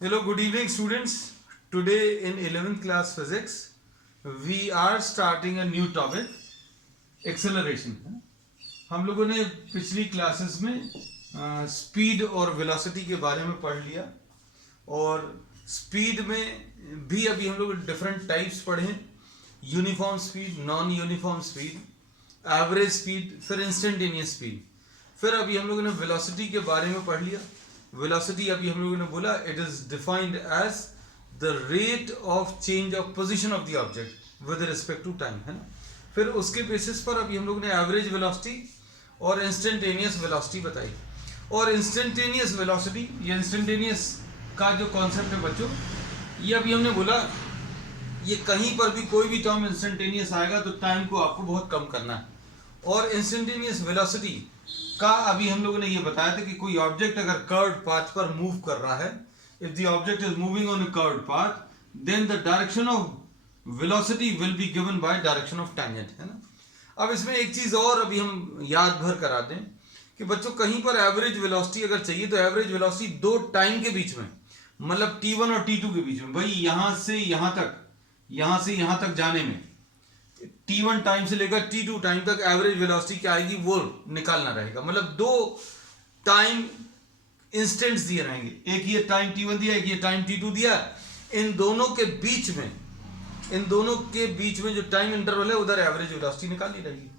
Hello, good evening, students. Today in 11th class physics, we are starting a new topic, acceleration. हम लोगों ने पिछली classes में speed और वेलोसिटी के बारे में पढ़ लिया और स्पीड में भी अभी हम लोग डिफरेंट टाइप्स पढ़े, uniform speed, non uniform speed, average speed, फिर इंस्टेंटेनियस स्पीड, फिर अभी हम लोगों ने वेलोसिटी के बारे में पढ़ लिया। वेलोसिटी अभी हम लोगों ने बोला it is defined as the rate of change of position of the object with respect to time, है ना। फिर उसके बेसिस पर अभी हम लोगों ने एवरेज वेलोसिटी और इंस्टेंटेनियस वेलोसिटी बताई। और इंस्टेंटेनियस वेलोसिटी, ये इंस्टेंटेनियस का जो कॉन्सेप्ट है बच्चों, ये अभी हमने बोला ये कहीं पर भी कोई भी टर्म इंस्टेंटेनियस आएगा तो टाइम को आपको बहुत कम करना है। और इंस्टेंटेनियस वेलोसिटी का अभी हम लोगों ने ये बताया था कि कोई ऑब्जेक्ट अगर कर्व्ड पाथ पर मूव कर रहा है, if the object is moving on a curved path, then the direction of velocity will be given by direction of tangent, है ना। अब इसमें एक चीज और अभी हम याद भर करा दें कि बच्चों कहीं पर एवरेज वेलोसिटी अगर चाहिए तो एवरेज वेलोसिटी दो टाइम के बीच में, मतलब t1 और t2 के बीच में, भाई यहां से यहां तक, यहां से यहां तक जाने में t1 टाइम से लेकर t2 टाइम तक एवरेज वेलोसिटी क्या आएगी वो निकालना रहेगा। मतलब दो टाइम इंस्टेंट्स दिए रहेंगे, एक ये टाइम t1 दिया, एक ये टाइम t2 दिया, इन दोनों के बीच में, इन दोनों के बीच में जो टाइम इंटरवल है उधर एवरेज वेलोसिटी निकालनी रहेगी।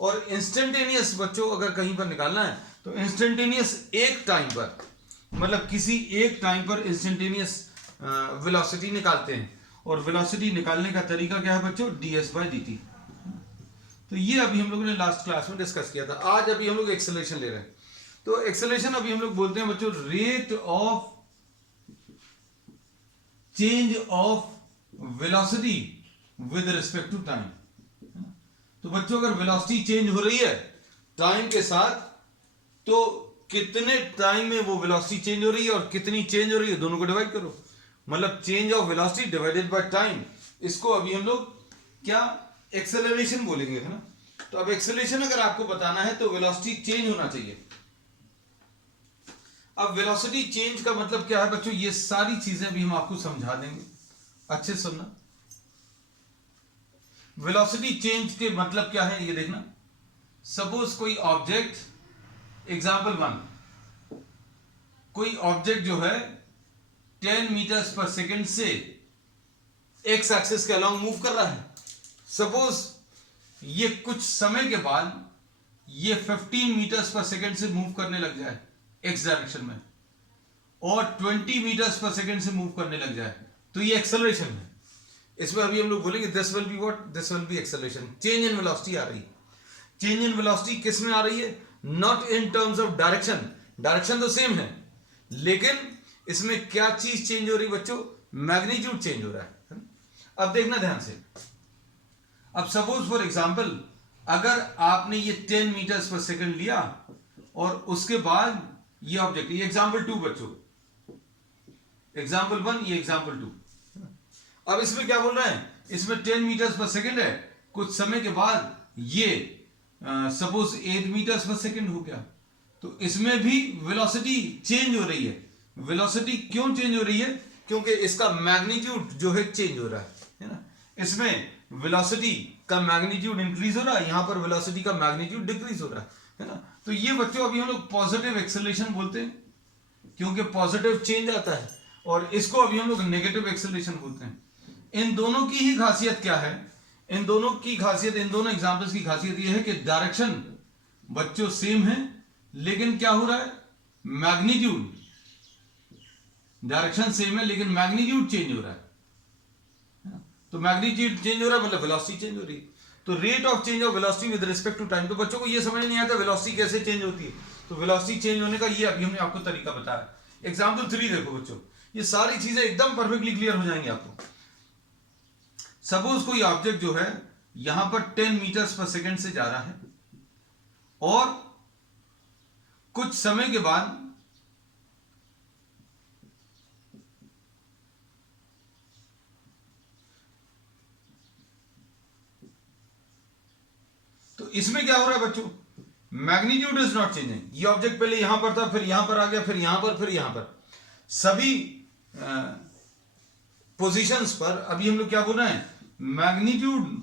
और इंस्टेंटेनियस बच्चों अगर कहीं पर निकालना है तो इंस्टेंटेनियस एक टाइम पर, मतलब किसी एक टाइम पर इंस्टेंटेनियस वेलोसिटी निकालते हैं। और वेलोसिटी निकालने का तरीका क्या है बच्चों? ds/dt। तो ये अभी हम लोगों ने लास्ट क्लास में डिस्कस किया था। आज अभी हम लोग एक्सेलरेशन ले रहे हैं। तो एक्सेलरेशन अभी हम लोग बोलते हैं बच्चों rate of change of velocity with respect to time. तो बच्चों अगर वेलोसिटी चेंज हो रही है टाइम के साथ, तो कितने टाइम में वो वेलोसिटी चेंज हो रही है और कितनी चेंज हो रही है, दोनों को डिवाइड करो, मतलब change of velocity divided by time. इसको अभी हम लोग क्या एक्सेलरेशन बोलेंगे, है ना। तो अब एक्सेलरेशन अगर आपको बताना है तो वेलोसिटी चेंज होना चाहिए। अब वेलोसिटी चेंज का मतलब क्या है बच्चों, ये सारी चीजें भी हम आपको समझा देंगे, अच्छे सुनना। वेलोसिटी चेंज के मतलब क्या है ये देखना। सपोज कोई ऑब्जेक्ट, एग्जाम्पल 1, कोई ऑब्जेक्ट जो है 10 मीटर्स पर सेकेंड से एक्स एक्सिस के अलॉन्ग मूव कर रहा है। सपोज ये कुछ समय के बाद ये 15 मीटर्स पर सेकेंड से मूव करने लग जाए एक्स डायरेक्शन में, और 20 मीटर्स पर सेकेंड से मूव करने लग जाए, तो ये एक्सेलरेशन है। इसमें अभी हम लोग बोलेंगे this will be what, this will be acceleration. Change in velocity आ रही है। चेंज इन वेलोसिटी किस में आ रही है? Not in terms of direction, direction तो सेम है, लेकिन इसमें क्या चीज चेंज हो रही बच्चों? मैग्नीट्यूड चेंज हो रहा है। अब देखना ध्यान से। अब सपोज फॉर एग्जांपल अगर आपने ये 10 मीटर्स पर सेकंड लिया और उसके बाद ये ऑब्जेक्ट, ये एग्जांपल 2 बच्चों, एग्जांपल 1, ये एग्जांपल 2। अब इसमें क्या बोल रहे हैं? इसमें 10 मीटर्स पर सेकंड है, कुछ समय के बाद ये सपोज 8 मीटर्स पर सेकंड हो गया, तो इसमें भी वेलोसिटी चेंज हो रही है। वेलोसिटी क्यों चेंज हो रही है? क्योंकि इसका मैग्नीट्यूड जो है चेंज हो रहा है ना। इसमें वेलोसिटी का मैग्नीट्यूड इंक्रीज हो रहा है, यहां पर वेलोसिटी का मैग्नीट्यूड डिक्रीज हो रहा है ना। तो ये बच्चों अभी हम लोग पॉजिटिव एक्सेलरेशन बोलते हैं, क्योंकि पॉजिटिव चेंज आता है, और इसको अभी हम लोग नेगेटिव एक्सेलरेशन बोलते हैं। इन दोनों की ही खासियत क्या है? इन दोनों की खासियत, इन दोनों एग्जांपल्स की खासियत यह है कि डायरेक्शन बच्चों सेम है, लेकिन क्या हो रहा है? मैग्नीट्यूड, डायरेक्शन सेम है लेकिन मैग्नीट्यूड चेंज हो रहा है। तो मैग्नीट्यूड चेंज हो रहा है मतलब वेलोसिटी चेंज हो रही है। तो rate of change of velocity with respect to time. तो बच्चों को ये समझ नहीं आता वेलोसिटी कैसे चेंज होती है, तो वेलोसिटी चेंज होने का ये अभी हमने आपको तरीका बताया। एग्जाम्पल 3 देखो बच्चों, ये सारी चीजें एकदम परफेक्टली क्लियर हो जाएंगी आपको। सपोज कोई ऑब्जेक्ट जो है यहां पर 10 मीटर्स पर सेकेंड से जा रहा है, और कुछ समय के बाद तो इसमें क्या हो रहा है बच्चों? Magnitude is not changing. ये ऑब्जेक्ट पहले यहां पर था, फिर यहां पर आ गया, फिर यहां पर, फिर यहां पर, सभी पोजीशंस पर अभी हम लोग क्या बोल रहे हैं, magnitude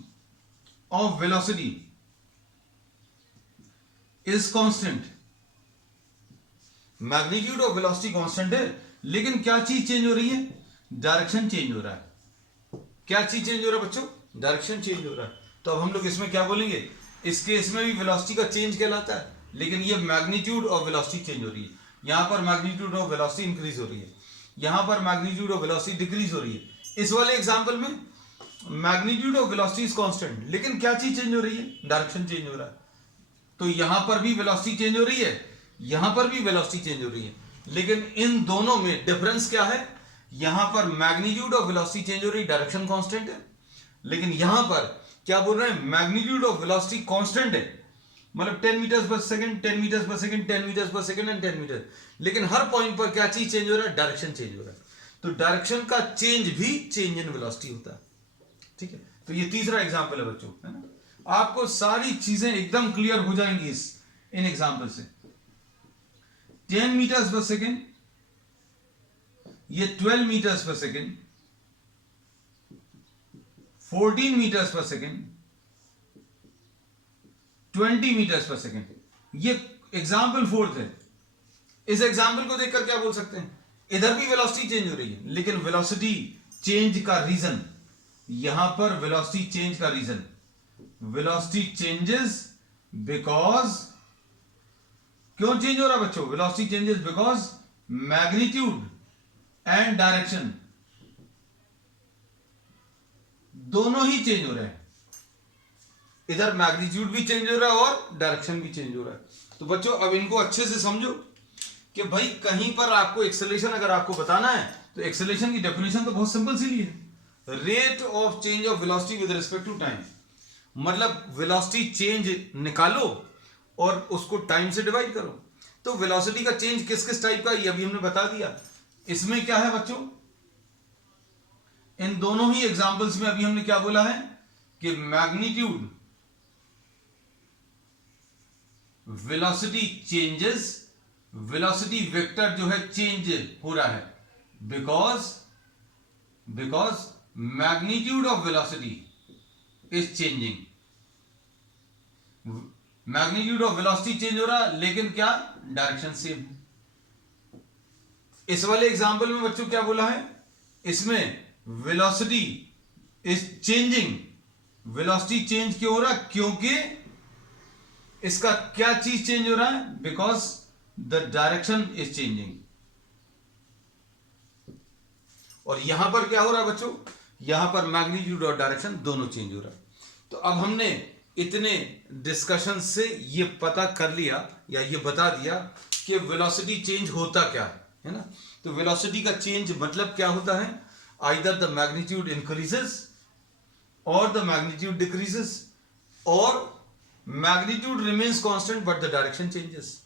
of velocity is constant. Magnitude of velocity constant है, लेकिन क्या चीज चेंज हो रही है, डायरेक्शन चेंज हो रहा है। क्या चीज चेंज हो रहा है बच्चों, डायरेक्शन चेंज हो रहा है। तो अब हम लोग इसमें क्या बोलेंगे, इस केस में भी वेलोसिटी का चेंज कहलाता है, लेकिन ये मैग्नीट्यूड ऑफ वेलोसिटी चेंज हो रही है। यहां पर मैग्नीट्यूड ऑफ वेलोसिटी इंक्रीज हो रही है, यहां पर मैग्नीट्यूड ऑफ वेलोसिटी डिक्रीज हो रही है। इस वाले एग्जांपल में magnitude of velocity is constant, लेकिन क्या चीज चेंज हो रही है, डायरेक्शन चेंज हो रहा है। तो यहां पर भी वेलोसिटी चेंज हो रही है, यहां पर भी वेलोसिटी चेंज हो रही है, लेकिन इन दोनों में डिफरेंस क्या है, यहां पर मैग्नीट्यूड ऑफ वेलोसिटी चेंज हो रही है, डायरेक्शन कांस्टेंट है, लेकिन यहां पर क्या बोल रहे हैं, मैग्नीट्यूड ऑफ वेलोसिटी कांस्टेंट है, मतलब 10 मीटर्स पर सेकंड, 10 मीटर्स पर सेकंड, 10 मीटर्स पर सेकंड एंड 10 मीटर, लेकिन हर पॉइंट पर क्या चीज चेंज हो रहा है, डायरेक्शन चेंज हो रहा है। तो डायरेक्शन का चेंज भी चेंज इन वेलोसिटी होता है। ठीक है, तो ये तीसरा एग्जांपल है बच्चों, है ना। आपको सारी चीजें एकदम क्लियर हो जाएंगी इस इन एग्जांपल से। 10 मीटर्स पर सेकंड, ये 12 मीटर्स पर सेकंड, 14 मीटर्स पर सेकंड, 20 मीटर्स पर सेकंड, ये एग्जाम्पल फोर्थ है। इस एग्जाम्पल को देखकर क्या बोल सकते हैं, इधर भी वेलोसिटी चेंज हो रही है, लेकिन वेलोसिटी चेंज का रीजन, यहां पर वेलोसिटी चेंज का रीजन, वेलोसिटी चेंजेस बिकॉज, क्यों चेंज हो रहा है बच्चों, velocity changes because magnitude and direction दोनों ही चेंज हो रहे हैं। इधर मैग्नीट्यूड भी चेंज हो रहा है और डायरेक्शन भी चेंज हो रहा है। तो बच्चों अब इनको अच्छे से समझो कि भाई कहीं पर आपको एक्सेलरेशन अगर आपको बताना है, तो एक्सेलरेशन की डेफिनेशन तो बहुत सिंपल सी है, rate of change of velocity with respect to time. मतलब वेलोसिटी चेंज निकालो और उसको टाइम से डिवाइड करो। तो वेलोसिटी का चेंज किस किस टाइप का, ये अभी हमने बता दिया। इसमें क्या है बच्चों, इन दोनों ही एग्जांपल्स में अभी हमने क्या बोला है कि magnitude velocity changes, velocity vector जो है चेंज हो रहा है because magnitude of velocity is changing. Magnitude of velocity change हो रहा है, लेकिन क्या, डायरेक्शन सेम है। इस वाले एग्जांपल में बच्चों क्या बोला है, इसमें velocity is changing, velocity change क्यों हो रहा है, क्योंकि इसका क्या चीज चेंज हो रहा है, because the direction is changing. और यहां पर क्या हो रहा है बच्चों, यहां पर मैग्नीट्यूड और डायरेक्शन दोनों चेंज हो रहा है। तो अब हमने इतने डिस्कशन से ये पता कर लिया या ये बता दिया कि वेलोसिटी चेंज होता क्या है ना। तो वेलोसिटी का चेंज मतलब क्या होता है, आइदर द मैग्नीट्यूड इंक्रीजेस और द मैग्नीट्यूड डिक्रीजेस, और magnitude remains constant but the direction changes.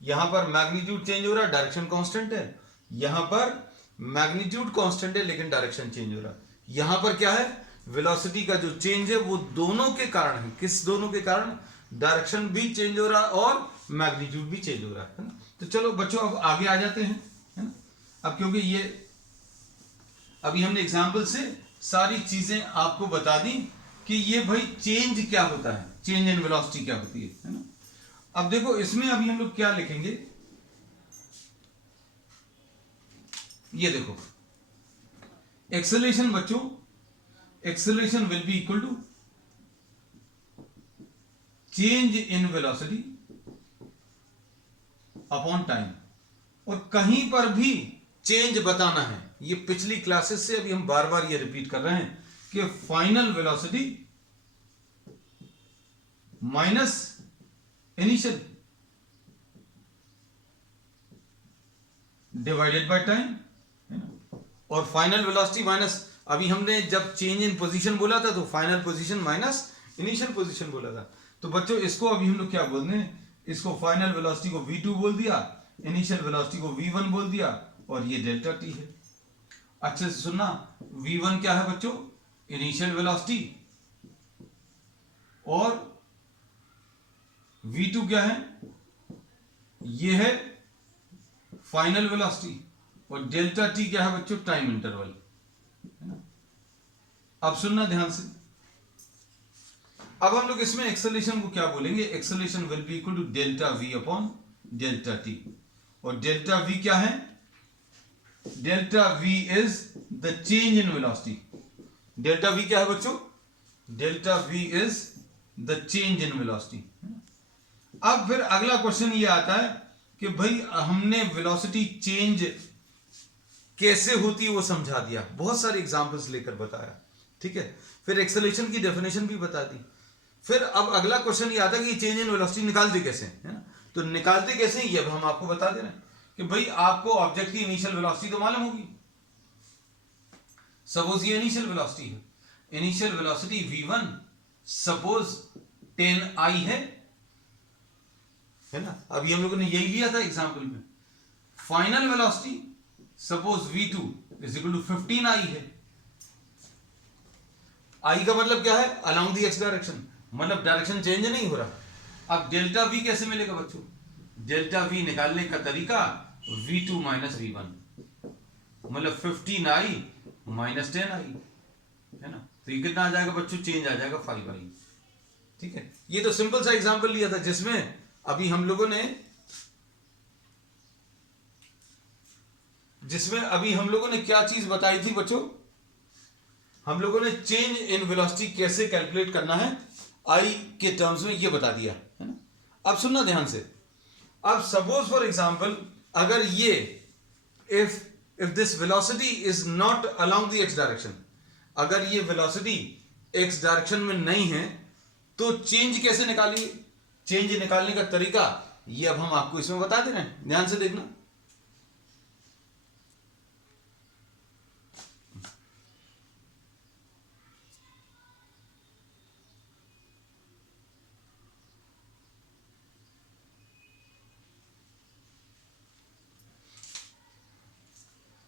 यहां पर मैग्नीट्यूड चेंज हो रहा है, डायरेक्शन कांस्टेंट है। यहां पर मैग्नीट्यूड कांस्टेंट है, लेकिन डायरेक्शन चेंज हो रहा है। यहां पर क्या है, वेलोसिटी का जो चेंज है वो दोनों के कारण है। किस दोनों के कारण, डायरेक्शन भी चेंज हो रहा है और मैग्नीट्यूड भी चेंज हो रहा है ना। तो चलो बच्चों अब आगे आ जाते हैं, है ना। अब क्योंकि ये अभी हमने एग्जाम्पल से सारी चीजें आपको बता दी कि ये भाई चेंज क्या होता है, चेंज इन वेलोसिटी क्या होती है ना। अब देखो इसमें अभी हम लोग क्या लिखेंगे, ये देखो एक्सेलरेशन बच्चों, acceleration will be equal to change in velocity upon time. और कहीं पर भी चेंज बताना है, ये पिछली क्लासेस से अभी हम बार बार ये रिपीट कर रहे हैं कि final velocity minus initial divided by time, और फाइनल वेलोसिटी माइनस, अभी हमने जब चेंज इन पोजीशन बोला था तो final position minus initial position बोला था। तो बच्चों इसको अभी हम लोग क्या बोल रहे हैं, इसको फाइनल वेलोसिटी को v2 बोल दिया, इनिशियल वेलोसिटी को v1 बोल दिया, और ये डेल्टा t है। अच्छे से सुनना, v1 क्या है बच्चों, इनिशियल वेलोसिटी, और v2 क्या है, ये है फाइनल वेलोसिटी, और डेल्टा टी क्या है बच्चों, टाइम इंटरवल, है ना। अब सुनना ध्यान से, अब हम लोग इसमें एक्सेलरेशन को क्या बोलेंगे, acceleration will be equal to delta we upon delta T, और डेल्टा वी क्या है, delta V is the change in velocity. Delta V क्या है बच्चों, delta V is the change in velocity. अब फिर अगला क्वेश्चन ये आता है कि भाई हमने वेलोसिटी चेंज कैसे होती है वो समझा दिया, बहुत सारे एग्जांपल्स लेकर बताया, ठीक है। फिर एक्सेलरेशन की डेफिनेशन भी बता दी। फिर अब अगला क्वेश्चन ये आता है कि चेंज इन वेलोसिटी निकालते कैसे, है ना। तो निकालते कैसे ये अब हम आपको बता दे रहे हैं कि भाई आपको ऑब्जेक्ट की इनिशियल वेलोसिटी तो मालूम होगी। सपोज ये इनिशियल वेलोसिटी है, initial velocity v1 suppose 10i है ना। अभी हम लोगों ने यही लिया था एग्जांपल में। Final velocity suppose v2 is equal to 15i है। i का मतलब क्या है, अलोंग द x डायरेक्शन, मतलब डायरेक्शन चेंज नहीं हो रहा। अब डेल्टा v कैसे मिलेगा बच्चों, डेल्टा v निकालने का तरीका v2 माइनस v1, मतलब 15i माइनस 10i, है ना। तो ये कितना आ जाएगा बच्चों, चेंज आ जाएगा 5i, ठीक है। ये तो सिंपल सा एग्जांपल लिया था जिसमें अभी हम लोगों ने क्या चीज बताई थी बच्चों, हम लोगों ने चेंज इन वेलोसिटी कैसे कैलकुलेट करना है आई के टर्म्स में ये बता दिया, है ना। अब सुनना ध्यान से, अब सपोज फॉर एग्जांपल अगर ये if this velocity is not along the x direction, अगर ये वेलोसिटी एक्स डायरेक्शन में नहीं है तो चेंज कैसे निकालिए, चेंज निकालने का तरीका ये अब हम आपको इसमें बता दे रहे हैं, ध्यान से देखना।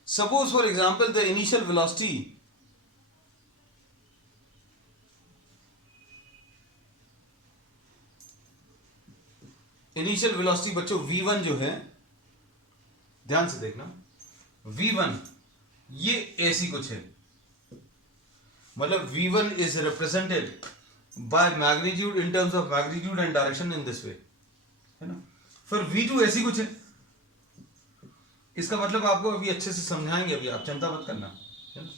Suppose for example the initial velocity बच्चों v1 जो है, ध्यान से देखना, v1 ये ऐसी कुछ है, मतलब v1 is represented by magnitude in terms of magnitude and direction in this way, है ना। फिर v2 ऐसी कुछ है, इसका मतलब आपको अभी अच्छे से समझाएंगे, अभी आप चिंता मत करना, है ना।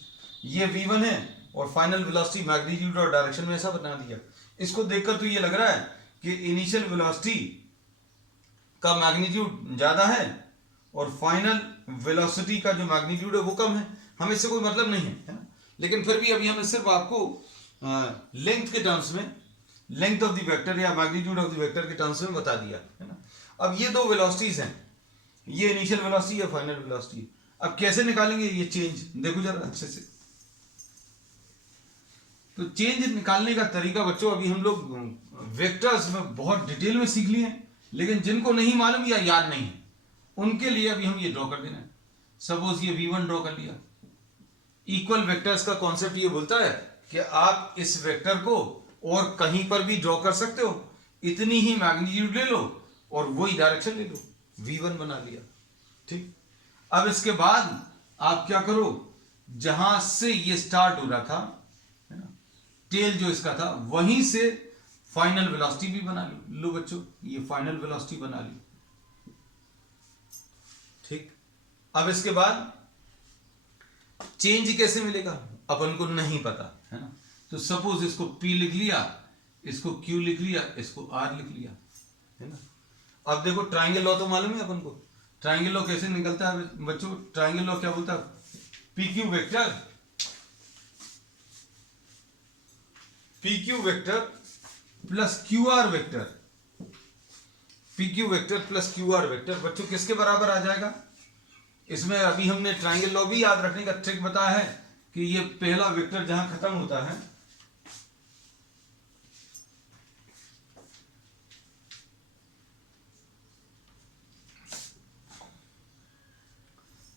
ये v1 है और फाइनल वेलोसिटी मैग्नीट्यूड और डायरेक्शन में ऐसा बना दिया। इसको देखकर तो ये लग रहा है कि इनिशियल वेलोसिटी का मैग्नीट्यूड ज्यादा है और फाइनल वेलोसिटी का जो मैग्नीट्यूड है वो कम है, हमें इससे कोई मतलब नहीं है ना। लेकिन फिर भी अभी हमने सिर्फ आपको लेंथ के टर्म्स में, लेंथ ऑफ द वेक्टर या मैग्नीट्यूड ऑफ द वेक्टर के टर्म्स में बता दिया, है ना। अब ये दो वेलोसिटीज हैं, ये इनिशियल वेलोसिटी है, फाइनल वेलोसिटी। अब कैसे निकालेंगे ये चेंज, देखो जरा अच्छे से। तो चेंज निकालने का तरीका बच्चों अभी हम लोग वेक्टर्स में बहुत डिटेल में सीख लिए हैं, लेकिन जिनको नहीं मालूम या याद नहीं है उनके लिए अभी हम ये ड्रॉ कर देना है। सपोज ये v1 ड्रॉ कर लिया। इक्वल वेक्टर्स का कॉन्सेप्ट ये बोलता है कि आप इस वेक्टर को और कहीं पर भी ड्रॉ कर सकते हो, इतनी ही मैग्नीट्यूड ले लो और वही डायरेक्शन ले लो, v1 बना लिया, ठीक। अब इसके बाद आप क्या करो, जहां से ये स्टार्ट हो रहा था, है ना, टेल जो इसका था, वहीं से फाइनल वेलोसिटी भी बना लो बच्चों, ये फाइनल वेलोसिटी बना ली, ठीक। अब इसके बाद चेंज कैसे मिलेगा अपन को नहीं पता, है ना। तो सपोज इसको P लिख लिया, इसको Q लिख लिया, इसको R लिख लिया, है ना। अब देखो ट्राइंगल लॉ तो मालूम है अपन को, ट्राइंगल लॉ कैसे निकलता है बच्चों, ट्राइंगल लॉ क्या बोलता है, PQ vector plus QR vector, PQ vector plus QR vector बच्चों किसके बराबर आ जाएगा। इसमें अभी हमने ट्राइंगल लॉ भी याद रखने का ट्रिक बताया है कि ये पहला वेक्टर जहां खत्म होता है,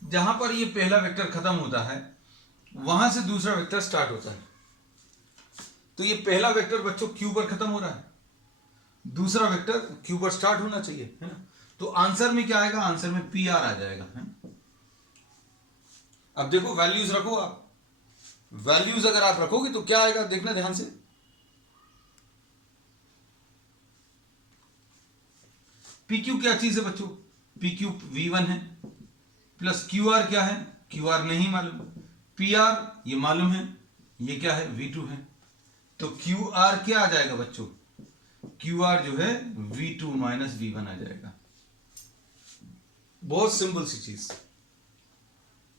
जहां पर ये पहला वेक्टर खत्म होता है वहां से दूसरा वेक्टर स्टार्ट होता है। तो ये पहला वेक्टर बच्चों Q पर खत्म हो रहा है, दूसरा वेक्टर Q पर स्टार्ट होना चाहिए, है ना। तो आंसर में क्या आएगा, आंसर में PR आ जाएगा, है ना। अब देखो वैल्यूज रखो आप, वैल्यूज अगर आप रखोगे तो क्या आएगा, देखना ध्यान से। पी क्यू क्या चीज है बच्चों, पी क्यू V1 है, प्लस क्यू आर क्या है, क्यू आर नहीं मालूम, पी आर ये मालूम है, ये क्या है V2 है। तो क्यू आर क्या आ जाएगा बच्चों, क्यू आर जो है V2 माइनस V1 आ जाएगा। बहुत सिंपल सी चीज।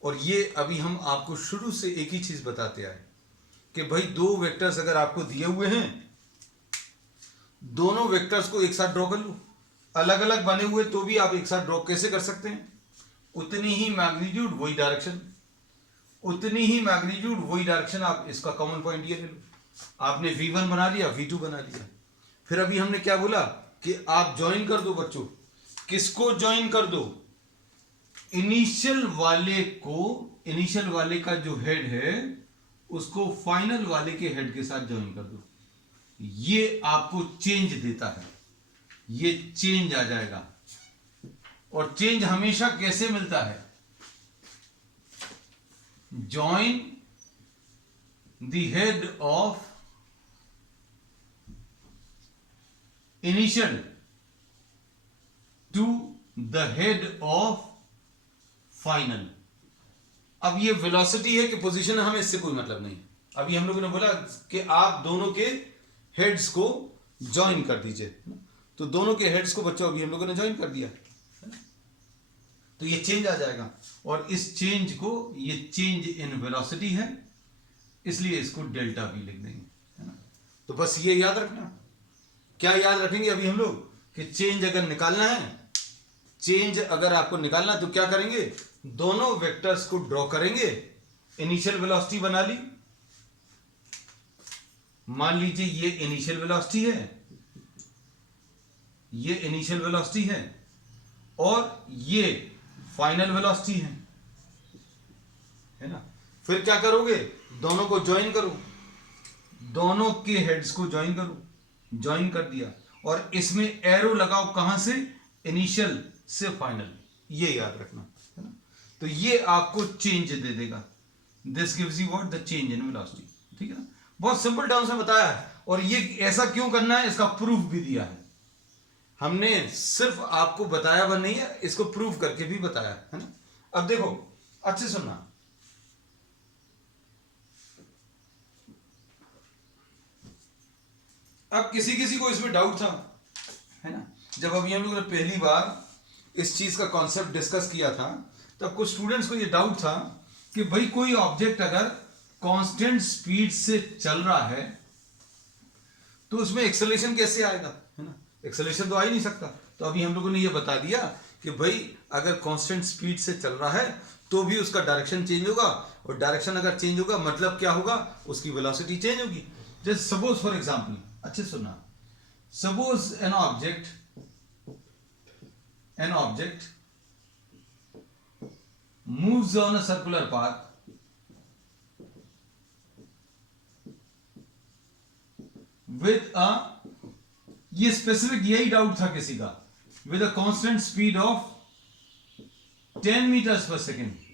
और ये अभी हम आपको शुरू से एक ही चीज बताते आए कि भाई दो वेक्टर्स अगर आपको दिए हुए हैं, दोनों वेक्टर्स को एक साथ ड्रॉ कर लो। अलग अलग बने हुए तो भी आप एक साथ ड्रॉ कैसे कर सकते हैं, उतनी ही मैग्नीट्यूड वही डायरेक्शन, उतनी ही मैग्नीट्यूड वही डायरेक्शन। आप इसका कॉमन पॉइंट ये ले लो, आपने V1 बना लिया, V2 बना लिया। फिर अभी हमने क्या बोला कि आप ज्वाइन कर दो बच्चों, किसको ज्वाइन कर दो, इनिशियल वाले को, इनिशियल वाले का जो हेड है उसको फाइनल वाले के हेड के साथ ज्वाइन कर दो। ये आपको चेंज देता है, ये चेंज आ जाएगा। और चेंज हमेशा कैसे मिलता है, join the head of initial to the head of final. अब ये वेलोसिटी है कि पोजीशन है, हमें इससे कोई मतलब नहीं। अभी हम लोगों ने बोला कि आप दोनों के हेड्स को ज्वाइन कर दीजिए, तो दोनों के हेड्स को बच्चों अभी हम लोगों ने ज्वाइन कर दिया, तो ये चेंज आ जाएगा। और इस चेंज को, ये चेंज इन वेलोसिटी है, इसलिए इसको डेल्टा भी लिख देंगे, है ना। तो बस ये याद रखना। क्या याद रखेंगे अभी हम लोग कि चेंज अगर निकालना है, चेंज अगर आपको निकालना है तो क्या करेंगे, दोनों वेक्टर्स को ड्रॉ करेंगे। इनिशियल वेलोसिटी बना ली, मान लीजिए ये इनिशियल वेलोसिटी है, ये इनिशियल वेलोसिटी है, और ये फाइनल वेलोसिटी है ना। फिर क्या करोगे, दोनों को ज्वाइन करो, दोनों के हेड्स को ज्वाइन करो, ज्वाइन कर दिया, और इसमें एरो लगाओ, कहां से, इनिशियल से फाइनल, ये याद रखना, है ना। तो ये आपको चेंज दे देगा, this gives you what, the change in velocity, ठीक है ना। बहुत सिंपल टर्म्स में बताया है, और ये ऐसा क्यों करना है इसका प्रूफ भी दिया है हमने, सिर्फ आपको बताया हुआ नहीं है, इसको प्रूफ करके भी बताया है ना। अब देखो अच्छे सुनना, अब किसी किसी को इसमें डाउट था, है ना। जब अभी हम लोग ने पहली बार इस चीज का कॉन्सेप्ट डिस्कस किया था, तब कुछ स्टूडेंट्स को ये डाउट था कि भाई कोई ऑब्जेक्ट अगर कांस्टेंट स्पीड से चल रहा है तो उसमें एक्सेलरेशन कैसे आएगा, है ना। एक्सेलरेशन तो आ ही नहीं सकता। तो अभी हम लोगों ने ये बता दिया कि भाई अगर कांस्टेंट स्पीड से चल रहा है तो भी उसका डायरेक्शन चेंज होगा, और डायरेक्शन अगर चेंज होगा मतलब क्या होगा, उसकी वेलोसिटी चेंज होगी। जैसे सपोज फॉर एग्जांपल, अच्छे सुनना, suppose an object moves on a circular path with a, ये स्पेसिफिक यही डाउट था किसी का, with a constant speed of 10 meters per second,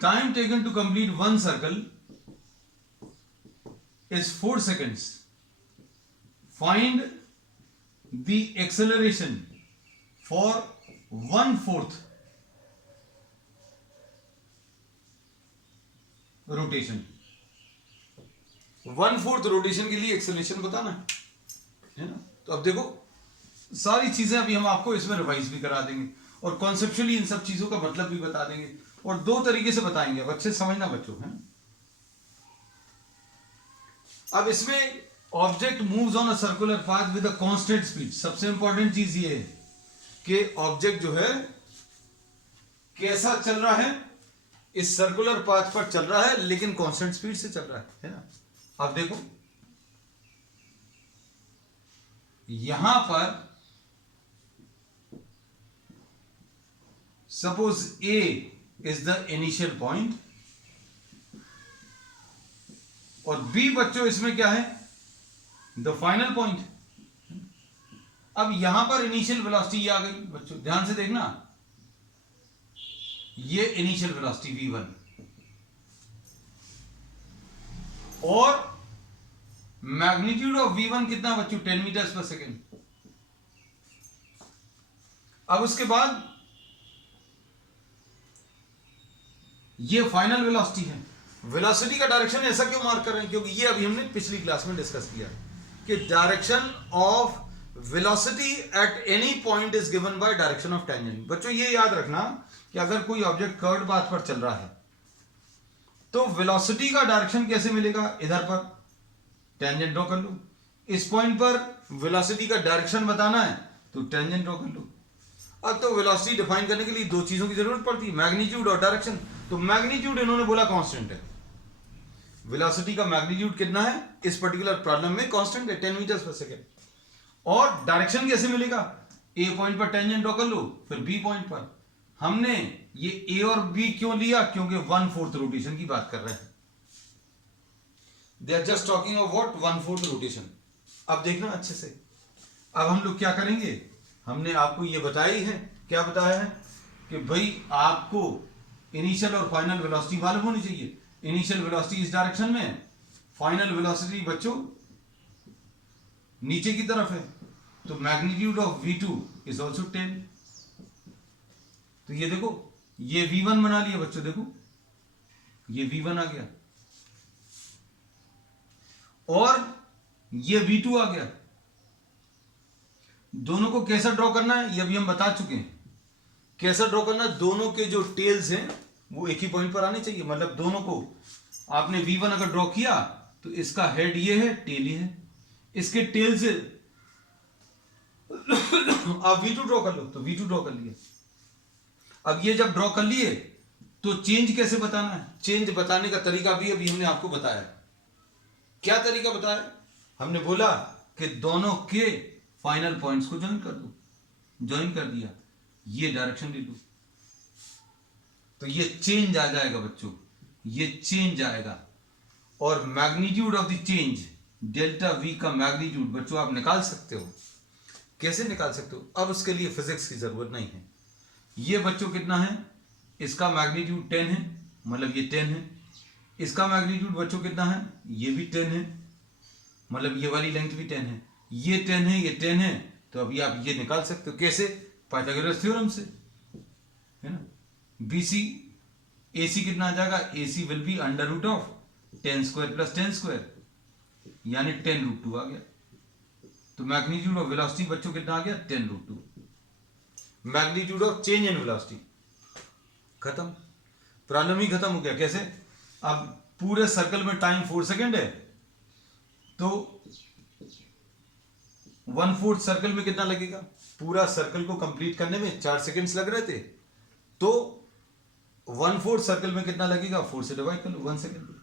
time taken to complete one circle is 4 seconds. Find the acceleration for 1/4 rotation. 1/4 rotation के लिए acceleration बताना है ना। तो अब देखो सारी चीजें अभी हम आपको इसमें रिवाइज भी करा देंगे, और कॉन्सेप्चुअली इन सब चीजों का मतलब भी बता देंगे, और दो तरीके से बताएंगे, अब अच्छे समझना बच्चों, है। अब इसमें object moves on a circular path with a constant speed. सबसे इंपॉर्टेंट चीज ये है कि ऑब्जेक्ट जो है कैसा चल रहा है, इस सर्कुलर पाथ पर चल रहा है लेकिन कांस्टेंट स्पीड से चल रहा है ना। अब देखो यहां पर suppose A is the initial point और b बच्चों इसमें क्या है, द फाइनल पॉइंट। अब यहां पर इनिशियल वेलोसिटी आ गई बच्चों, ध्यान से देखना, ये इनिशियल वेलोसिटी v1 और मैग्नीट्यूड ऑफ v1 कितना बच्चों, 10 मीटर्स पर सेकेंड। अब उसके बाद ये फाइनल वेलोसिटी है। वेलोसिटी का डायरेक्शन ऐसा क्यों मार्क कर रहे हैं, क्योंकि ये अभी हमने पिछली क्लास में डिस्कस किया कि direction of velocity at any point is given by direction of tangent. बच्चों ये याद रखना कि अगर कोई ऑब्जेक्ट कर्व्ड पाथ पर चल रहा है तो वेलोसिटी का डायरेक्शन कैसे मिलेगा, इधर पर टेंजेंट ड्रॉ कर लो, इस पॉइंट पर वेलोसिटी का डायरेक्शन बताना है तो टेंजेंट ड्रॉ कर लो। अब तो वेलोसिटी डिफाइन करने के लिए दो चीजों की जरूरत पड़ती है, मैग्नीट्यूड और डायरेक्शन। तो मैग्नीट्यूड इन्होंने बोला कांस्टेंट है, वेलोसिटी का मैग्नीट्यूड कितना है इस पर्टिकुलर प्रॉब्लम में, कांस्टेंट है 10 मीटर्स पर सेकेंड। और डायरेक्शन कैसे मिलेगा, ए पॉइंट पर टेंजेंट ड्रॉ कर लो, फिर बी पॉइंट पर। हमने ये ए और बी क्यों लिया, क्योंकि 1/4 रोटेशन की बात कर रहे हैं, they are just talking of what, 1/4 rotation. अब देखना अच्छे से, अब हम लोग क्या करेंगे, हमने आपको ये बताया ही है, क्या बताया है कि भाई आपको इनिशियल और फाइनल वेलोसिटी मालूम होनी चाहिए। इनिशियल वेलोसिटी इस डायरेक्शन में है, फाइनल वेलोसिटी बच्चों नीचे की तरफ है, तो magnitude of v2 is also 10। तो ये देखो, ये v1 बना लिया बच्चों, देखो ये v1 आ गया और ये v2 आ गया। दोनों को कैसा ड्रॉ करना है ये अभी हम बता चुके हैं, कैसा ड्रॉ करना है, दोनों के जो टेल्स हैं वो एक ही पॉइंट पर आने चाहिए। मतलब दोनों को आपने v1 अगर ड्रॉ किया तो इसका हेड ये है, टेल ये है, इसके टेल से आप v2 ड्रॉ कर लो, तो v2 ड्रॉ कर लिया। अब ये जब ड्रॉ कर लिए तो चेंज कैसे बताना है, चेंज बताने का तरीका भी अभी हमने आपको बताया। क्या तरीका बताया, हमने बोला कि दोनों के फाइनल पॉइंट्स को ज्वाइन कर दो, ज्वाइन कर दिया, ये डायरेक्शन ले लो, तो ये चेंज आ जाएगा बच्चों, ये चेंज आएगा। और magnitude of the change, delta we का मैग्नीट्यूड बच्चों आप निकाल सकते हो। कैसे निकाल सकते हो, अब उसके लिए फिजिक्स की जरूरत नहीं है। ये बच्चों कितना है, इसका मैग्नीट्यूड 10 है, मतलब ये 10 है। इसका मैग्नीट्यूड बच्चों कितना है, ये भी 10 है, मतलब ये वाली लेंथ भी 10 है, ये 10 है, ये 10 है। तो अभी आप ये निकाल सकते हो, कैसे, पाइथागोरस थ्योरम से, है ना। BC AC कितना आ जाएगा, AC will be under root of 10 square plus 10 square, यानी 10√2 आ गया। तो मैग्नीट्यूड ऑफ वेलोसिटी बच्चों कितना आ गया, 10√2। Magnitude of change in velocity खत्म, प्रॉब्लम ही खत्म हो गया। कैसे, अब पूरे सर्कल में टाइम 4 सेकेंड है, तो 1/4 सर्कल में कितना लगेगा, पूरा सर्कल को कंप्लीट करने में 4 सेकेंड्स लग रहे थे, तो 1/4 सर्कल में कितना लगेगा, 4 से डिवाइड कर लो, 1 सेकेंड।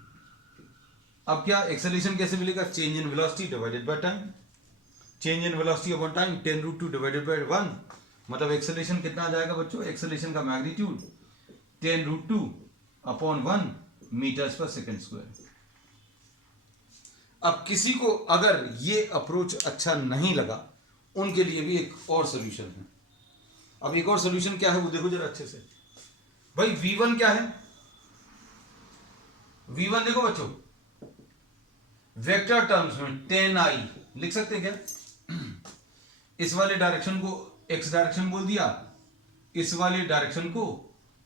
अब क्या एक्सेलरेशन कैसे मिलेगा, change in velocity divided by time, change in velocity upon time 10√2 divided by 1, मतलब एक्सेलरेशन कितना आ जाएगा बच्चों, एक्सेलरेशन का मैग्नीट्यूड 10√2 अपॉन 1 मीटर्स पर सेकेंड स्क्वायर। अब किसी को अगर ये अप्रोच अच्छा नहीं लगा, उनके लिए भी एक और सोल्यूशन है। अब एक और सोल्यूशन क्या है वो देखो जरा अच्छे से। भाई v1 क्या है, v1 देखो बच्चों, वेक्टर टर्म्स में 10i लिख सकते हैं क्या, इस वाले डायरेक्शन को x डायरेक्शन बोल दिया, इस वाले डायरेक्शन को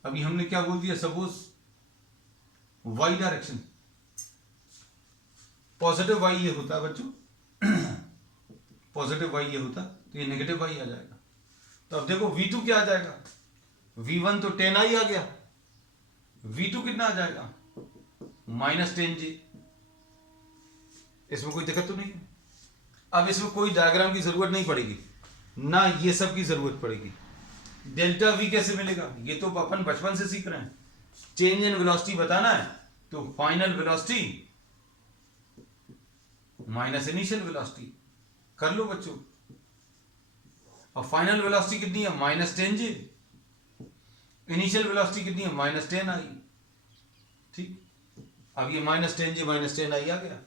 अभी हमने क्या बोल दिया, suppose y direction, positive y ये होता है बच्चों, पॉजिटिव y ये होता तो ये नेगेटिव y आ जाएगा। तो अब देखो v2 क्या आ जाएगा, v1 तो 10i आ गया, v2 कितना आ जाएगा, -10j। इसमें कोई दिक्कत तो नहीं है। अब इसमें कोई डायग्राम की जरूरत नहीं पड़ेगी, ना ये सब की जरूरत पड़ेगी। डेल्टा वी कैसे मिलेगा, ये तो अपन बचपन से सीख रहे हैं। चेंज इन वेलोसिटी बताना है तो final velocity minus initial velocity कर लो बच्चों। और फाइनल वेलोसिटी कितनी है, -10j, इनिशियल वेलोसिटी कितनी है, -10i। ठीक, अब ये -10J -10I आ गया।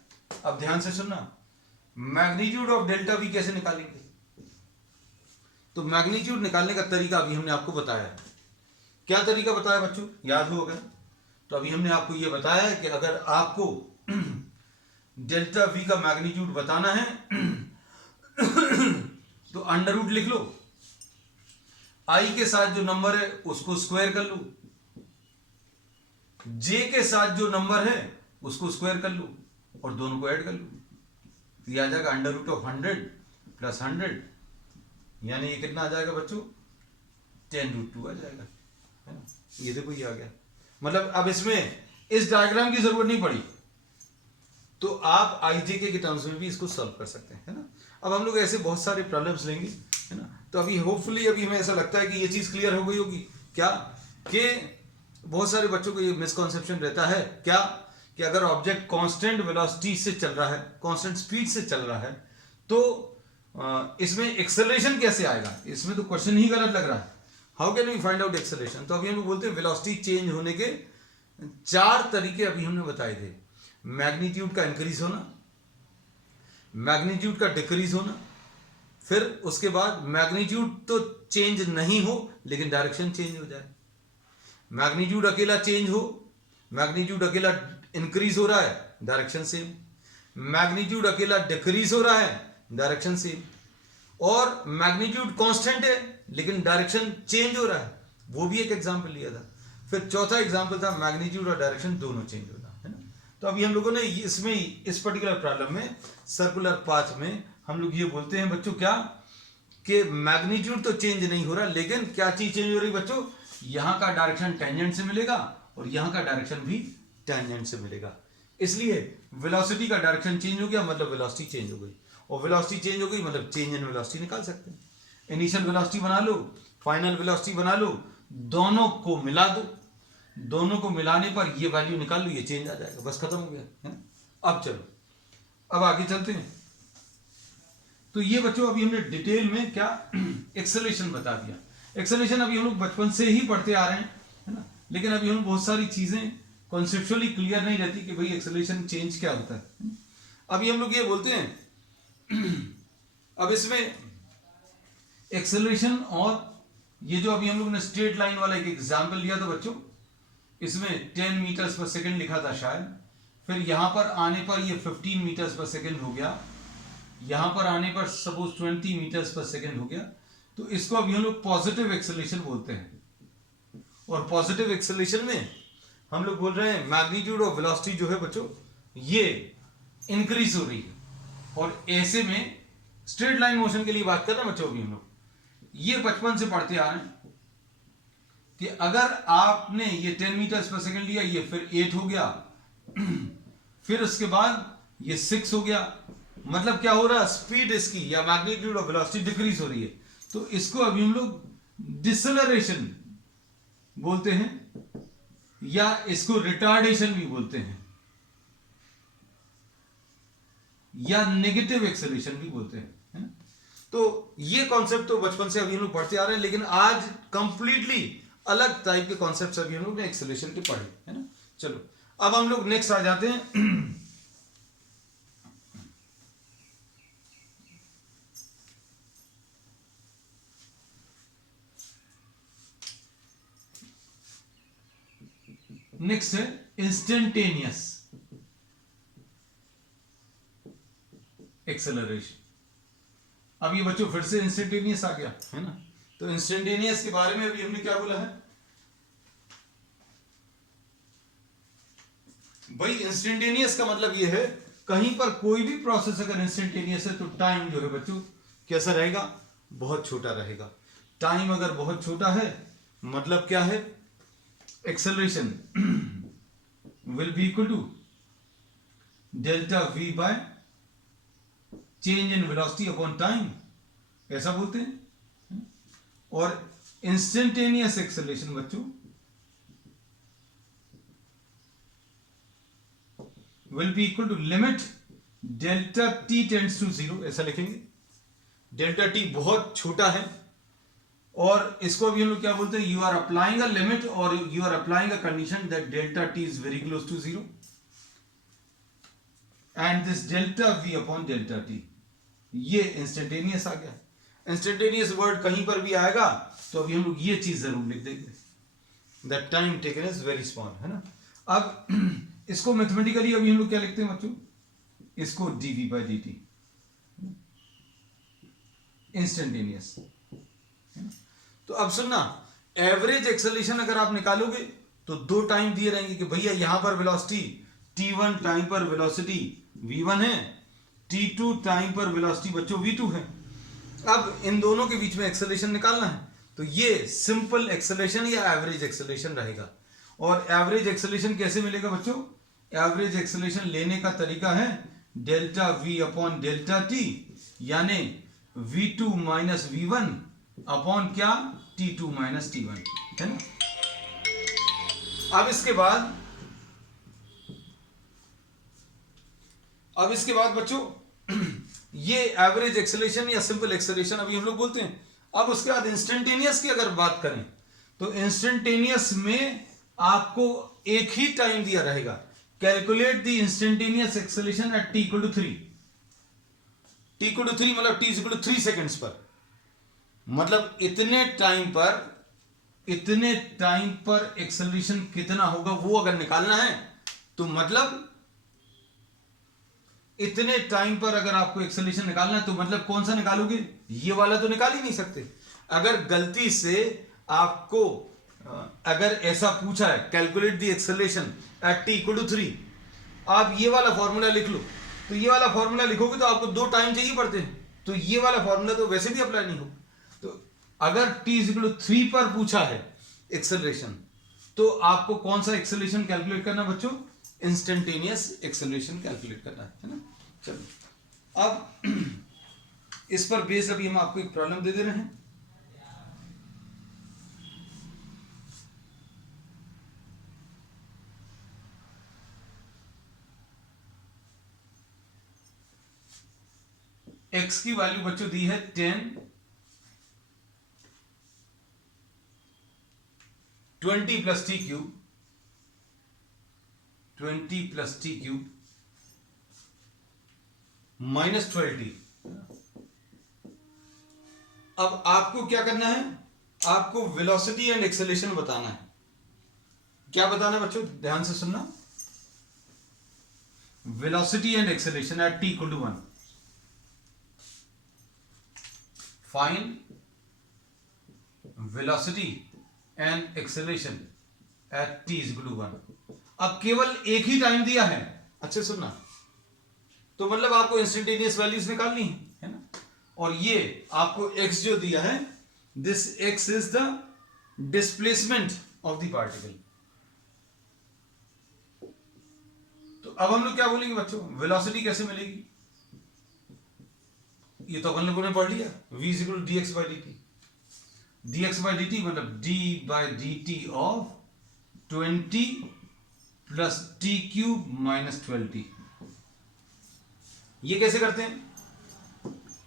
अब ध्यान से सुनना, मैग्नीट्यूड ऑफ डेल्टा वी कैसे निकालेंगे? तो मैग्नीट्यूड निकालने का तरीका अभी हमने आपको बताया है। क्या तरीका बताया बच्चों, याद होगा? तो अभी हमने आपको ये बताया है कि अगर आपको डेल्टा वी का मैग्नीट्यूड बताना है तो अंडर रूट लिख लो, आई के साथ जो नंबर है उसको स्क्वायर कर लो, जे के साथ जो नंबर है उसको स्क्वायर कर लो और दोनों को ऐड कर लो, तो ये आ जाएगा अंडर रूट ऑफ 100 प्लस 100, यानी ये कितना आ जाएगा बच्चों, 10√2 आ जाएगा, है ना? ये देखो ये आ गया। मतलब अब इसमें इस डायग्राम की जरूरत नहीं पड़ी, तो आप आईजेके के टर्म्स में भी इसको सॉल्व कर सकते हैं, है ना? अब हम लोग ऐसे बहुत सारे प्रॉब्लम्स लेंगे, है ना? तो अभी होपफुली अभी हमें ऐसा लगता है कि ये चीज क्लियर हो गई होगी। क्या कि बहुत सारे बच्चों को ये मिसकॉन्सेप्शन रहता है क्या कि अगर ऑब्जेक्ट कांस्टेंट वेलोसिटी से चल रहा है, कांस्टेंट स्पीड से चल रहा है, तो इसमें एक्सेलरेशन कैसे आएगा? इसमें तो क्वेश्चन ही गलत लग रहा है। How can we find out acceleration? तो अभी हम लोग बोलते हैं वेलोसिटी चेंज होने के 4 तरीके अभी हमने बताए थे। मैग्नीट्यूड का इंक्रीज होना, मैग्नीट्यूड का डिक्रीज होना, फिर उसके बाद मैग्नीट्यूड तो चेंज नहीं हो लेकिन डायरेक्शन चेंज हो जाए, मैग्नीट्यूड अकेला चेंज हो, मैग्नीट्यूड अकेला इंक्रीज हो रहा है, डायरेक्शन सेम, मैग्नीट्यूड अकेला डिक्रीज हो रहा है, डायरेक्शन सेम, और मैग्नीट्यूड कांस्टेंट है लेकिन डायरेक्शन चेंज हो रहा है, वो भी एक एग्जांपल लिया था। फिर चौथा एग्जांपल था मैग्नीट्यूड और डायरेक्शन दोनों चेंज होना, है ना? तो अभी हम लोगों ने इसमें इस पर्टिकुलर प्रॉब्लम में सर्कुलर पाथ में हम लोग ये बोलते हैं बच्चों क्या कि मैग्नीट्यूड तो चेंज नहीं हो रहा लेकिन क्या चीज चेंज हो रही बच्चों, यहां का डायरेक्शन टेंजेंट से मिलेगा और यहां का डायरेक्शन भी टेंजेंट से मिलेगा, इसलिए वेलोसिटी का डायरेक्शन चेंज हो गया मतलब वेलोसिटी चेंज हो गई, और वेलोसिटी चेंज हो गई मतलब चेंज इन वेलोसिटी निकाल सकते हैं। इनिशियल वेलोसिटी बना लो, फाइनल वेलोसिटी बना लो, दोनों को मिला दो, दोनों को मिलाने पर ये वैल्यू निकाल लो, ये चेंज आ जाएगा, बस खत्म हो गया, है? अब चलो अब आगे चलते हैं। तो ये बच्चों अभी हमने डिटेल में क्या एक्सेलरेशन बता दिया। एक्सेलरेशन अभी हम लोग बचपन से ही पढ़ते आ रहे हैं, है ना? लेकिन अभी हम बहुत सारी चीजें कॉन्सेप्चुअली क्लियर नहीं रहती कि भाई एक्सेलरेशन चेंज क्या होता है। अभी हम लोग ये बोलते हैं अब इसमें एक्सेलरेशन और ये जो अभी हम लोग ने स्ट्रेट लाइन वाला एक एग्जाम्पल लिया था बच्चों, इसमें 10 मीटर्स पर सेकेंड लिखा था शायद, फिर यहां पर आने पर ये 15 मीटर्स पर सेकेंड हो गया, यहां पर आने पर सपोज 20 मीटर्स पर सेकेंड हो गया, तो इसको अभी हम लोग पॉजिटिव एक्सेलरेशन बोलते हैं। और पॉजिटिव एक्सेलरेशन में हम लोग बोल रहे हैं मैग्नीट्यूड ऑफ वेलोसिटी जो है बच्चों ये इंक्रीज हो रही है, और ऐसे में स्ट्रेट लाइन मोशन के लिए बात कर रहे हैं बच्चों, अभी हम लोग ये बचपन से पढ़ते आ रहे हैं कि अगर आपने ये 10 मीटर्स पर सेकेंड लिया, ये फिर 8 हो गया फिर उसके बाद ये 6 हो गया, मतलब क्या हो रहा है, स्पीड इसकी या मैग्नीट्यूड ऑफ वेलोसिटी डिक्रीज हो रही है, तो इसको अभी हम लोग डिसेलरेशन बोलते हैं या इसको रिटार्डेशन भी बोलते हैं या नेगेटिव एक्सेलरेशन भी बोलते हैं, है ना? तो ये कॉन्सेप्ट तो बचपन से अभी हम लोग पढ़ते आ रहे हैं, लेकिन आज कंप्लीटली अलग टाइप के कॉन्सेप्ट्स अभी हम लोग ने एक्सेलरेशन के पढ़े, है ना? चलो अब हम लोग नेक्स्ट आ जाते हैं नेक्स्ट है इंस्टेंटेनियस एक्सेलरेशन। अब ये बच्चों फिर से इंस्टेंटेनियस आ गया, है ना? तो इंस्टेंटेनियस के बारे में अभी हमने क्या बोला है भाई, इंस्टेंटेनियस का मतलब ये है कहीं पर कोई भी प्रोसेस अगर इंस्टेंटेनियस है तो टाइम जो है बच्चों कैसा रहेगा, बहुत छोटा रहेगा। टाइम अगर बहुत छोटा है मतलब क्या है, acceleration will be equal to delta V by change in velocity upon time, ऐसा बोलते हैं। और इंस्टेंटेनियस एक्सेलरेशन बच्चों will be equal to limit delta T tends to 0, ऐसा लिखेंगे। डेल्टा टी बहुत छोटा है और इसको अभी हम लोग क्या बोलते हैं, you are applying a limit और you are applying a condition that delta t is very close to 0। And this delta we upon delta t, ये इंस्टेंटेनियस आ गया। इंस्टेंटेनियस वर्ड कहीं पर भी आएगा तो अभी हम लोग ये चीज जरूर लिख देंगे, that time taken is very small, है ना। अब इसको मैथमेटिकली अभी हम लोग क्या लिखते हैं बच्चों, इसको D V by D T, instantaneous. तो अब सुनना, एवरेज एक्सेलरेशन अगर आप निकालोगे तो दो टाइम दिए रहेंगे कि भैया यहां पर वेलोसिटी t1 टाइम पर वेलोसिटी v1 है, t2 टाइम पर वेलोसिटी बच्चों v2 है। अब इन दोनों के बीच में एक्सेलरेशन निकालना है, तो ये सिंपल एक्सेलरेशन या एवरेज एक्सेलरेशन रहेगा। और एवरेज एक्सेलरेशन कैसे मिलेगा बच्चों, एवरेज एक्सेलरेशन लेने का तरीका है delta v upon delta T, यानी v2 माइनस v1 अपॉन क्या, t2 माइनस t1, है ना। अब इसके बाद बच्चों ये एवरेज एक्सेलरेशन या सिंपल एक्सेलरेशन अभी हम लोग बोलते हैं। अब उसके बाद इंस्टेंटेनियस की अगर बात करें तो इंस्टेंटेनियस में आपको एक ही टाइम दिया रहेगा, calculate the instantaneous acceleration at t equal to 3, t equal to 3 मतलब t इक्वल टू 3 सेकेंड्स पर, मतलब इतने टाइम पर एक्सेलरेशन कितना होगा वो अगर निकालना है तो मतलब इतने टाइम पर अगर आपको एक्सेलरेशन निकालना है तो मतलब कौन सा निकालोगे, ये वाला तो निकाल ही नहीं सकते। अगर गलती से आपको अगर ऐसा पूछा है calculate the acceleration at t equal to 3, आप ये वाला फॉर्मूला लिख लो, तो ये वाला फॉर्मूला लिखोगे तो आपको दो टाइम चाहिए पड़ते हैं, तो ये वाला फॉर्मूला तो वैसे भी अप्लाई नहीं होगा। तो अगर t इक्वल टू 3 पर पूछा है एक्सेलरेशन तो आपको कौन सा एक्सेलरेशन कैलकुलेट करना बच्चों, इंस्टेंटेनियस एक्सेलरेशन कैलकुलेट करना है ना। चलो अब इस पर बेस अभी हम आपको एक प्रॉब्लम दे रहे हैं। x की वैल्यू बच्चों दी है 10, 20 plus T cube, 20 plus T cube minus 12t। अब आपको क्या करना है, आपको वेलोसिटी एंड एक्सेलरेशन बताना है। क्या बताना है बच्चों, ध्यान से सुनना, velocity and acceleration at t equal to 1, find velocity and acceleration at t equal to 1। अब केवल एक ही टाइम दिया है, अच्छे सुनना, तो मतलब आपको इंस्टेंटेनियस वैल्यूज निकालनी है ना। और ये आपको x जो दिया है, this x is the displacement of the particle. तो अब हम लोग क्या बोलेंगे बच्चों, वेलोसिटी कैसे मिलेगी, ये तो अपन लोगों ने पढ़ लिया, v is equal to dx by dt, dx by dt मतलब d by dt of 20 plus T cube minus 12t। ये कैसे करते हैं,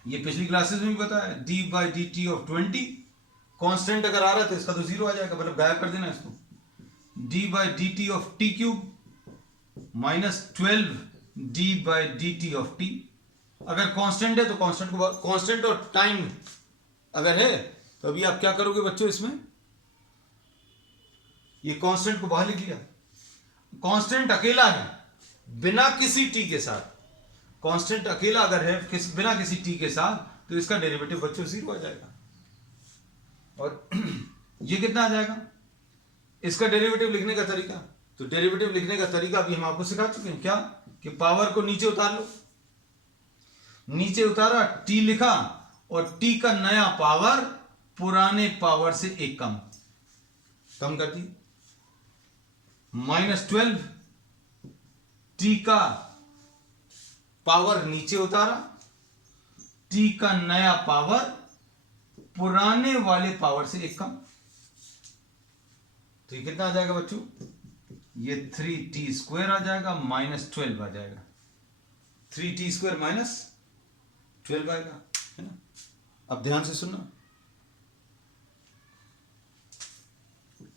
ये पिछली क्लासेस में भी बताया, d by D T of 20, constant अगर आ रहा है तो इसका तो जीरो आ जाएगा, मतलब गायब कर देना इसको, d by D T of T cube minus 12 d by D T of t। अगर कांस्टेंट है तो कांस्टेंट और टाइम अगर है तो अभी आप क्या करोगे बच्चों, इसमें ये कांस्टेंट को बाहर लिख लिया, कांस्टेंट अकेला है बिना किसी t के साथ, कांस्टेंट अकेला अगर है बिना किसी t के साथ तो इसका डेरिवेटिव बच्चों जीरो आ जाएगा। और ये कितना आ जाएगा, इसका डेरिवेटिव लिखने का तरीका, तो डेरिवेटिव लिखने का तरीका अभी हम आपको सिखा चुके हैं, क्या कि पावर को नीचे उतार लो, नीचे उतारा t लिखा और t का नया पावर पुराने पावर से एक कम कर दी, -12 t का पावर नीचे उतारा, t का नया पावर पुराने वाले पावर से एक कम, तो ये कितना आ जाएगा बच्चों, ये 3t स्क्वायर आ जाएगा, -12 आ जाएगा, 3t स्क्वायर -12 आएगा, है ना। अब ध्यान से सुनना,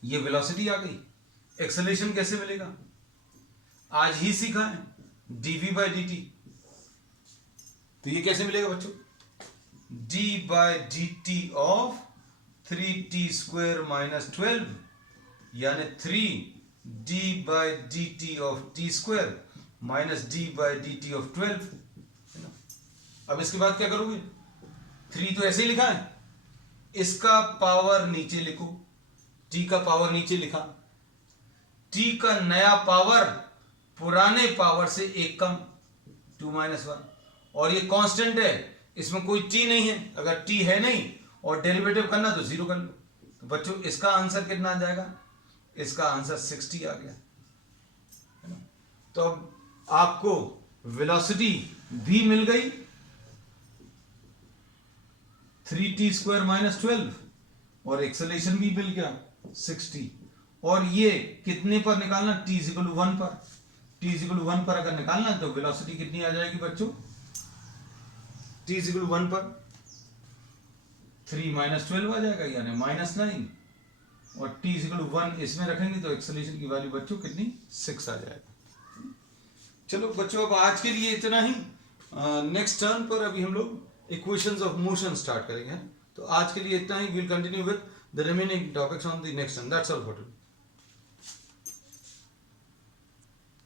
ये वेलोसिटी आ गई, एक्सेलरेशन कैसे मिलेगा आज ही सीखा है, dv बाई dt। तो ये कैसे मिलेगा बच्चों? d by dt of 3t square minus 12 यानी 3d by dt of t square minus d by dt of 12। अब इसके बाद क्या करोगे? 3 तो ऐसे ही लिखा है, इसका पावर नीचे लिखो, t का पावर नीचे लिखा, t का नया पावर पुराने पावर से एक कम 2 माइनस 1, और ये कांस्टेंट है, इसमें कोई t नहीं है। अगर t है नहीं और डेरिवेटिव करना तो 0 कर लो। तो बच्चों इसका आंसर कितना आ जाएगा? इसका आंसर 60 आ गया, है ना। तो अब आपको वेलोसिटी भी मिल गई 3t स्क्वायर माइनस 12 और एक्सेलरेशन भी मिल गया 60। और ये कितने पर निकालना? t इज इक्वल टू 1 पर। t इज इक्वल टू 1 पर अगर निकालना तो वेलोसिटी कितनी आ जाएगी बच्चों? t इज इक्वल टू 1 पर 3 माइनस 12 आ जाएगा यानी माइनस 9, और t इज इक्वल टू 1 इसमें रखेंगे तो एक्सेलरेशन की वैल्यू बच्चों कितनी? 6 आ जाएगा। चलो बच्चों अब आज के लिए इतना ही। नेक्स्ट टर्न पर अभी हम लोग इक्वेशंस ऑफ मोशन स्टार्ट करेंगे। तो आज के लिए इतना ही। Will continue with the remaining topics on the next turn. That's all for today.